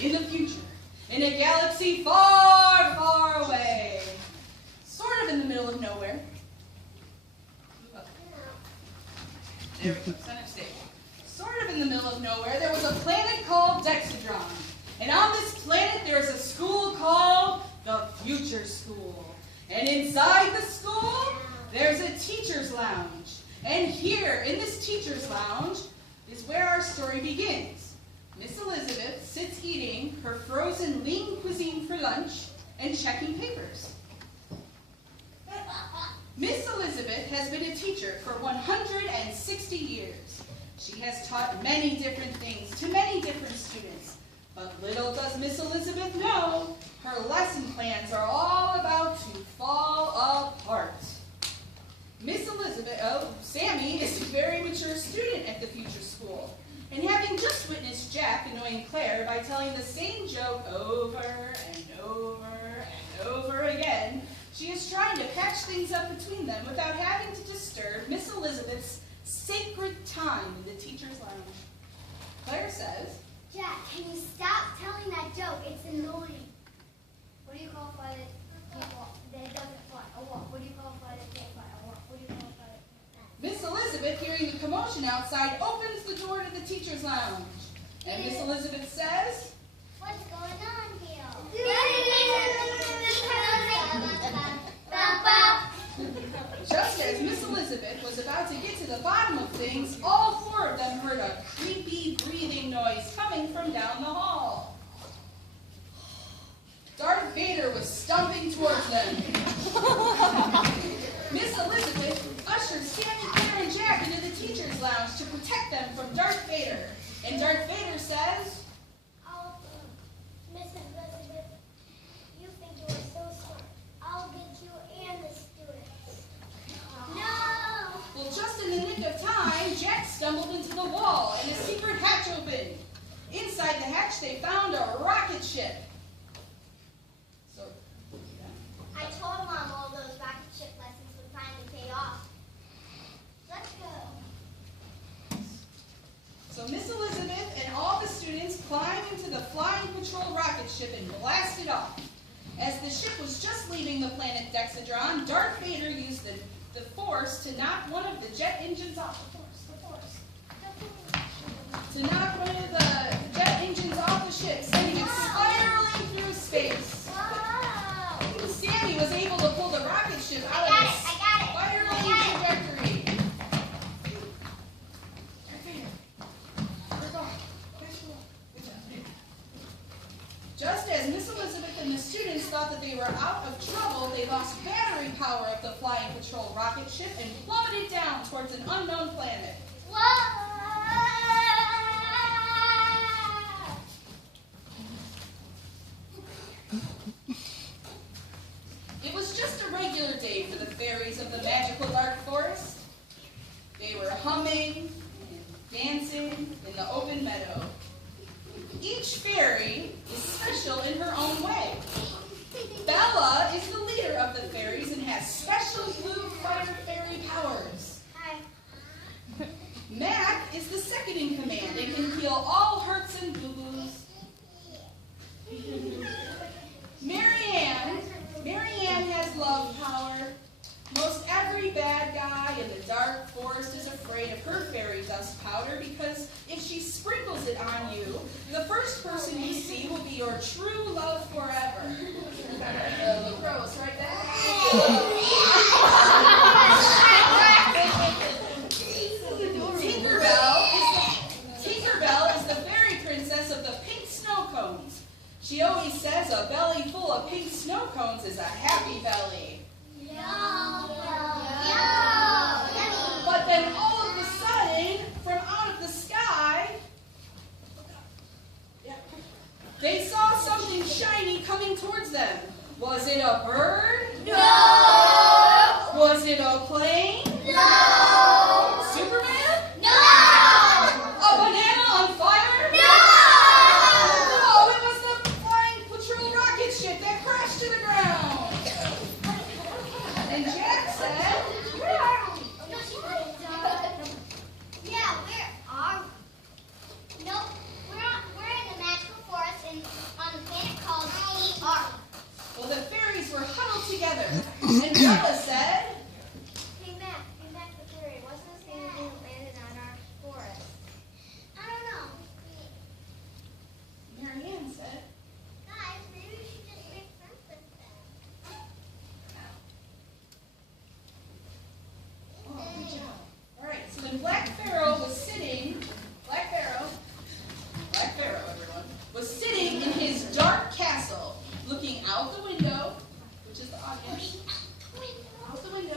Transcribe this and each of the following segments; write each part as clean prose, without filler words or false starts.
in the future, in a galaxy far, far away, sort of in the middle of nowhere. There we go, center stage. Sort of in the middle of nowhere, there was a planet called Dexedron. And on this planet, there's a school called the Future School. And inside the school, there's a teacher's lounge. And here, in this teacher's lounge, is where our story begins. Miss Elizabeth sits eating her frozen lean cuisine for lunch and checking papers. Miss Elizabeth has been a teacher for 160 years. She has taught many different things to many different students. But little does Miss Elizabeth know, her lesson plans are all about to fall apart. Miss Elizabeth, Sammy is a very mature student at the Future School. And having just witnessed Jack annoying Claire by telling the same joke over and over and over again, she is trying to patch things up between them without having to disturb Miss Elizabeth's sacred time in the teacher's lounge. Claire says, Jack, can you stop telling that joke? It's annoying. What do you call a fly that doesn't fly? A walk. What do you call a fly that can't fly? A walk. What do you call a fly that can't fly? Miss Elizabeth, hearing the commotion outside, opens the door to the teacher's lounge. And Miss Elizabeth says, what's going on here? just as Miss Elizabeth was about to get to the bottom of things, all four of them heard a creepy breathing noise coming from down the hall. Darth Vader was stumping towards them. Miss Elizabeth ushered Sammy, Claire, and Jack into the teacher's lounge to protect them from Darth Vader. And Darth Vader says, Miss Elizabeth, you think you are so smart. I'll get you and the students. No! well, just in the nick of time, Jack stumbled into the wall and a secret hatch opened. Inside the hatch, they found a rocket ship. So, I told Mom all those rocket ship lessons would finally pay off. Let's go. So Miss Elizabeth and all the students climbed into the Flying Patrol rocket ship and blasted off. As the ship was just leaving the planet Dexedron, Darth Vader used the Force to knock one of the jet engines off. To knock one of the jet engines off the ship, sending it spiraling through space. Wow! Sammy was able to pull the rocket ship out of its spiraling trajectory. Just as Miss Elizabeth and the students thought that they were out of trouble, they lost battery power of the Flying Patrol rocket ship and plummeted down towards an unknown planet. Whoa! It was just a regular day for the fairies of the magical dark forest. They were humming and dancing in the open meadow. Each fairy is special in her own way. Bella is the leader of the fairies and has special blue fire fairy powers. Hi. Mac is the second in command and can heal all hurts and boo-boos. Marianne has love power. Most every bad guy in the dark forest is afraid of her fairy dust powder because if she sprinkles it on you, the first person you see will be your true love forever. Look gross, right there? Tinkerbell is the fairy princess of the pink snow cones. She always says a belly full of pink snow cones is a happy belly. But then all of a sudden, from out of the sky, they saw something shiny coming towards them. Was it a bird? No! Was it a plane? No! Superman? No! A banana on fire? No! No, it was the Flying Patrol rocket ship that crashed to the ground. And Jack said, Where are we? No, she wouldn't. Yeah, where are we? Nope, we're in the magical forest and And Bella said, Hey Mac the fairy, what's this thing that landed on our forest? I don't know. Mary Ann said, Guys, maybe we should just make friends with them. oh, good job. All right, so when Black Pharaoh, everyone, was sitting in his dark castle, looking out the window, which is the audience, out the window,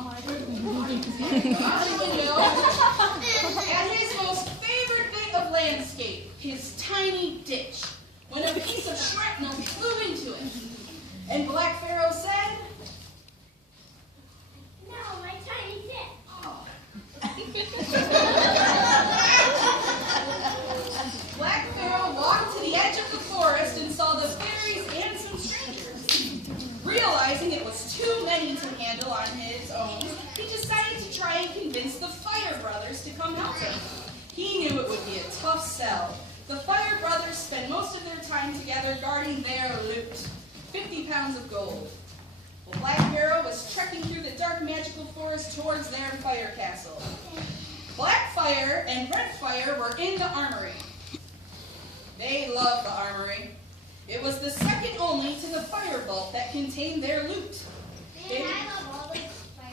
out the window, at his most favorite bit of landscape, his tiny ditch, when a piece of shrapnel flew into it. And Black Pharaoh said, No, my tiny dick. oh. Black Pharaoh walked to the edge of the forest and saw the fairies and some strangers. Realizing it was too many to handle on his own, he decided to try and convince the Fire Brothers to come help him. He knew it would be a tough sell. The Fire Brothers spent most of their time together guarding their loot, 50 pounds of gold. Well, Black Pharaoh was trekking through the dark magical forest towards their fire castle. Black Fire and Red Fire were in the armory. They loved the armory. It was the second only to the fire vault that contained their loot. Man, I love all this fire.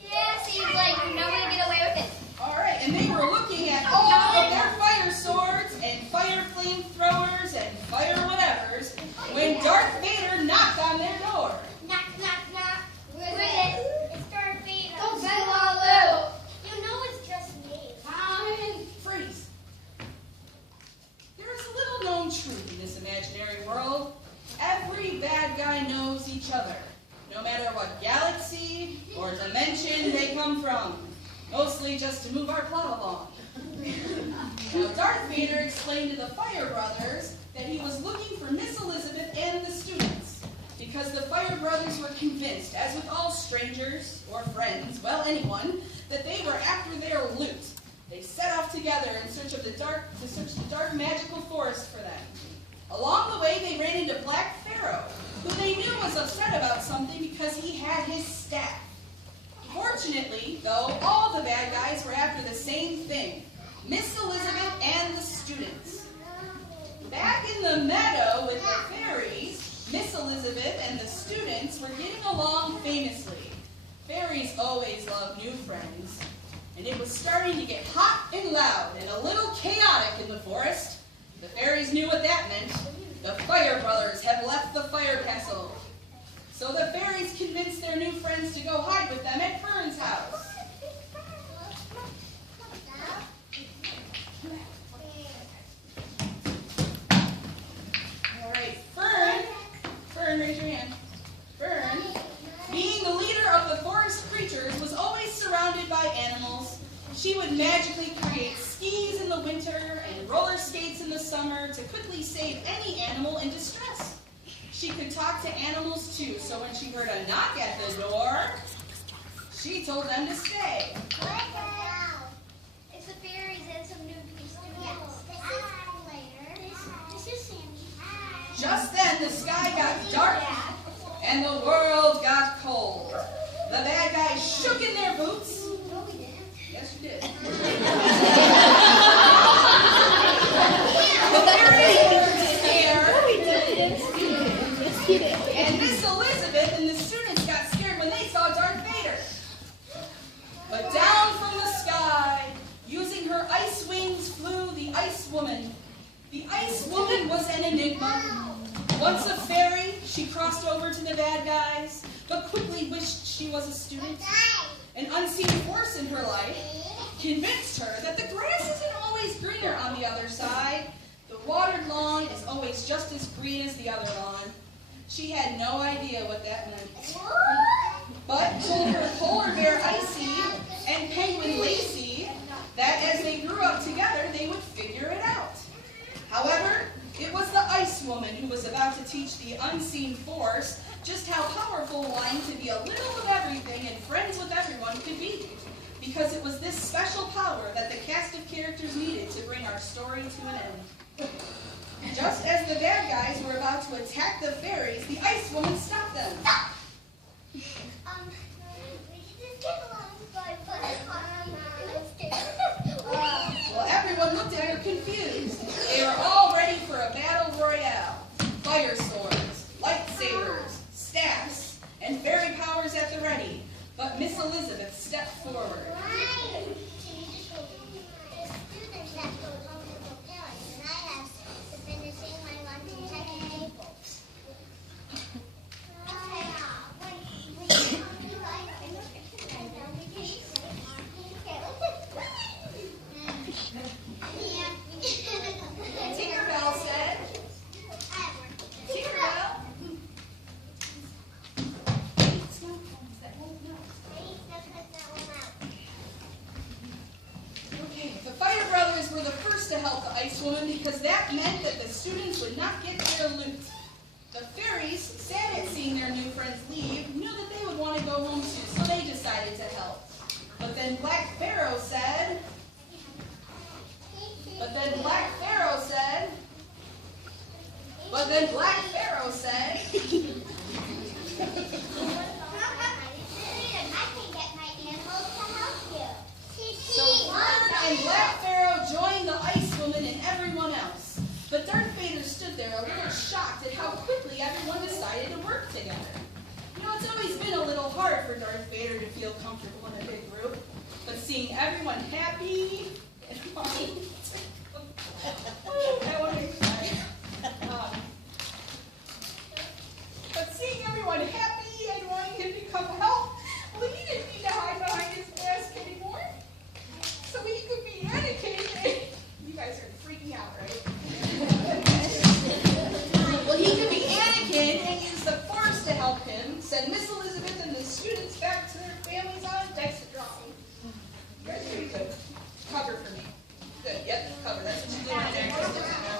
Yeah, seems like no way to get away with it. All right, and they were looking at all of their fire swords and fire flamethrowers and fire whatevers when Darth Vader knocked on their door. Knock, knock, knock. Who is it? It's Darth Vader. Don't say hello. You know it's just me. Freeze. There is a little known truth in this imaginary world. Every bad guy knows each other, no matter what galaxy or dimension they come from. Mostly just to move our plot along. Now, Darth Vader explained to the Fire Brothers that he was looking for Miss Elizabeth and the students, because the Fire Brothers were convinced, as with all strangers or friends, well, anyone, that they were after their loot. They set off together in search of the dark magical forest for them. Along the way, they ran into Black Pharaoh, who they knew was upset about something because he had his staff. Fortunately, though, all the bad guys were after the same thing, Miss Elizabeth and the students. Back in the meadow with the fairies, Miss Elizabeth and the students were getting along famously. Fairies always love new friends, and it was starting to get hot and loud and a little chaotic in the forest. The fairies knew what that meant. The Fire Brothers had left the fire castle. So the fairies convinced their new friends to go hide with them at Fern's house. All right, Fern, raise your hand. Fern, being the leader of the forest creatures, was always surrounded by animals. She would magically create skis in the winter and roller skates in the summer to quickly save any animal in distress. She could talk to animals too, so when she heard a knock at the door, she told them to stay. It's the fairies and some new students. This is Sammy. Just then, the sky got dark and the world got cold. The bad guys shook in their boots. No, we didn't. Yes, you did. The fairies were scared. And Miss Elizabeth and the students got scared when they saw Darth Vader. But down from the sky, using her ice wings, flew the Ice Woman. The Ice Woman was an enigma. Once a fairy, she crossed over to the bad guys, but quickly wished she was a student. An unseen force in her life convinced her that the grass isn't always greener on the other side. The watered lawn is always just as green as the other lawn. She had no idea what that meant. But told her polar bear Icy and penguin Lacey that as they grew up together, they would figure it out. However, it was the Ice Woman who was about to teach the unseen force just how powerful wanting to be a little of everything and friends with everyone could be. Because it was this special power that the cast of characters needed to bring our story to an end. Just as the bad guys were about to attack the fairies, the ice woman stopped them. We should just get along Well, everyone looked at her confused. They were all ready for a battle royale. Fire swords, lightsabers, staffs, and fairy powers at the ready. But Miss Elizabeth stepped forward. Tinkerbell said, Tinkerbell? Okay, the Fire Brothers were the first to help the Ice Woman because that meant that the students would not get their loot. The fairies, sad at seeing their new friends leave, knew that they would want to go home too, so they decided to help. But then Black Pharaoh said, So Ron and Black Pharaoh joined the Ice Woman and everyone else. But Darth Vader stood there a little shocked at how quickly everyone decided to work together. You know, it's always been a little hard for Darth Vader to feel comfortable in a big group, but seeing everyone happy and fine, that one makes me laugh. But seeing everyone happy and wanting him to come help, well, he didn't need to hide behind his mask anymore. So he could be Anakin. You guys are freaking out, right? Well, he could be Anakin and use the Force to help him send Miss Elizabeth and the students back to their families on Dexedrone. You guys are good. Cover for me. Good. Yep, cover. That's what you do right there.